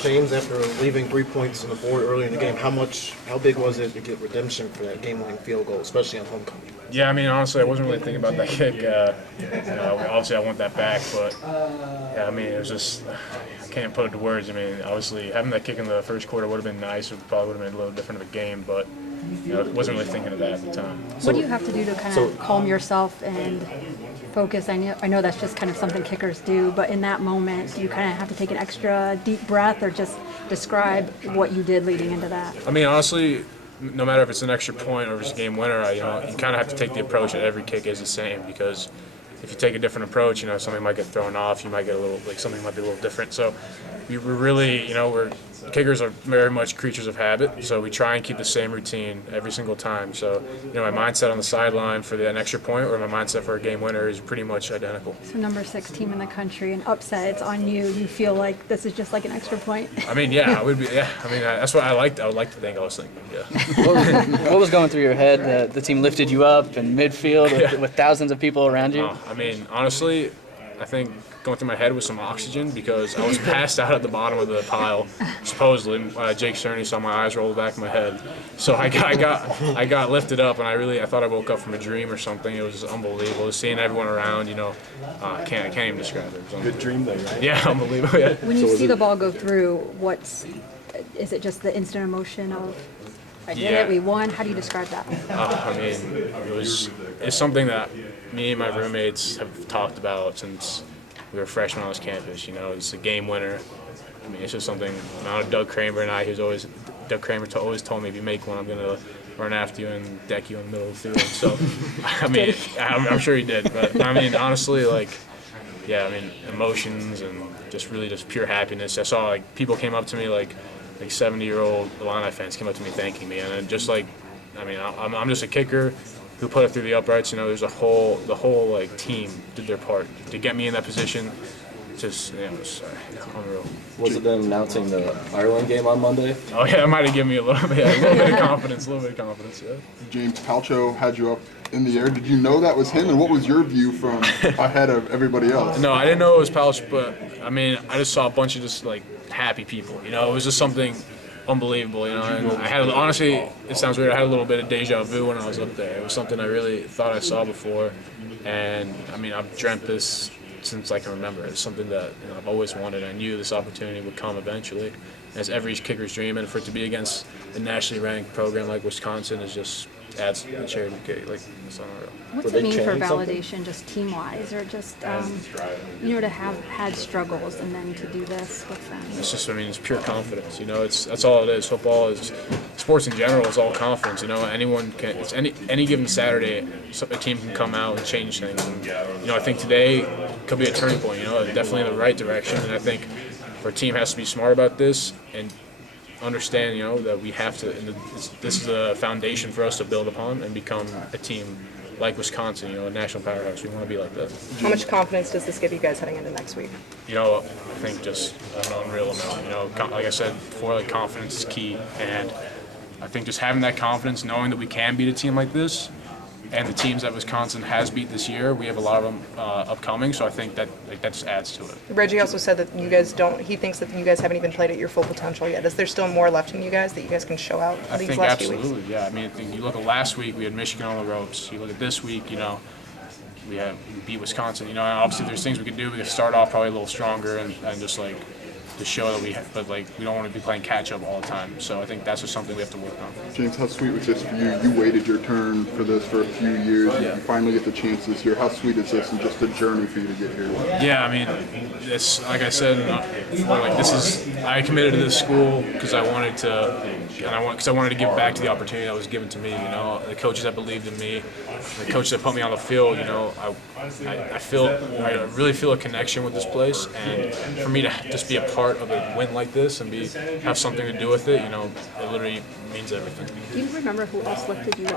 James, after leaving 3 points on the board early in the game, how big was it to get redemption for that game-winning field goal, especially on homecoming? Yeah, I mean, honestly, I wasn't really thinking about that kick. Obviously, I want that back, but yeah, I mean, it was just I can't put it to words. I mean, obviously, having that kick in the first quarter would have been nice. It probably would have been a little different of a game, but I wasn't really thinking of that at the time. What do you have to do to kind of calm yourself and focus? I know that's just kind of something kickers do, but in that moment, do you kind of have to take an extra deep breath or just describe what you did leading into that? I mean, honestly, no matter if it's an extra point or if it's a game winner, you kind of have to take the approach that every kick is the same, because if you take a different approach, something might get thrown off, you might get a little, something might be a little different. So we're really, kickers are very much creatures of habit, so we try and keep the same routine every single time. So, my mindset on the sideline for an extra point or my mindset for a game winner is pretty much identical. So number 6 team in the country, an upset, it's on you. You feel like this is just like an extra point? I mean, yeah, I would be. Yeah, I mean, that's what I would like to think I was thinking. Yeah. What was going through your head? The team lifted you up in midfield with thousands of people around you? I mean, honestly, I think going through my head was some oxygen, because I was passed out at the bottom of the pile, supposedly. Jake Cerny saw my eyes roll back in my head. So I got lifted up, and I thought I woke up from a dream or something. It was unbelievable. Seeing everyone around, I can't even describe it. It was Good dream though, right? Yeah, unbelievable. Yeah. When you see the ball go through, is it just the instant emotion of, I did it, we won? How do you describe that? I mean, it's something that me and my roommates have talked about since we were freshmen on this campus. It's a game winner. I mean, it's just something. Doug Kramer and I, Doug Kramer always told me, if you make one, I'm gonna run after you and deck you in the middle of the field. So, I mean, I'm sure he did. But I mean, honestly, emotions and just pure happiness. I saw people came up to me like 70-year-old Illini fans came up to me thanking me, and then I'm just a kicker who put it through the uprights. There's the whole team did their part to get me in that position. Just it was unreal. Was it them announcing the Ireland game on Monday? Oh yeah, it might have given me a little bit of confidence. Yeah. James Palcho had you up in the air. Did you know that was him, and what was your view from ahead of everybody else? No, I didn't know it was Palcho, but I mean, I just saw a bunch of happy people. It was just something unbelievable, and I had, honestly, it sounds weird, I had a little bit of deja vu when I was up there. It was something I really thought I saw before, and I mean, I've dreamt this since I can remember. It's something that I've always wanted. I knew this opportunity would come eventually, as every kicker's dream, and for it to be against a nationally ranked program like Wisconsin is just adds the cherry to the cake. It's unreal. What's it mean for validation, just team-wise, or just to have had struggles and then to do this with them? It's just, it's pure confidence. That's all it is. Football is, sports in general is all confidence. Anyone can. It's any given Saturday, a team can come out and change things. And, I think today could be a turning point. Definitely in the right direction. And I think our team has to be smart about this and understand, that we have to. And this is a foundation for us to build upon and become a team like Wisconsin, a national powerhouse. We want to be like that. How much confidence does this give you guys heading into next week? I think just an unreal amount. Like I said before, confidence is key, and I think just having that confidence, knowing that we can beat a team like this, and the teams that Wisconsin has beat this year, we have a lot of them upcoming. So I think that just adds to it. Reggie also said that you guys don't. He thinks that you guys haven't even played at your full potential yet. Is there still more left in you guys that you guys can show out these last few weeks? Absolutely, yeah. I mean, you look at last week, we had Michigan on the ropes. You look at this week, we beat Wisconsin. And obviously there's things we could do. We could start off probably a little stronger and just to show that we don't want to be playing catch up all the time. So I think that's just something we have to work on. James, how sweet was this for you? You waited your turn for this for a few years. Yeah. You finally get the chance this year. How sweet is this, and just the journey for you to get here? Yeah, I mean, it's like I said before. I committed to this school because I wanted to give back to the opportunity that was given to me. The coaches that believed in me, the coaches that put me on the field. I really feel a connection with this place, and for me to just be a part of a win like this and have something to do with it, it literally means everything. Do you remember who else lifted you up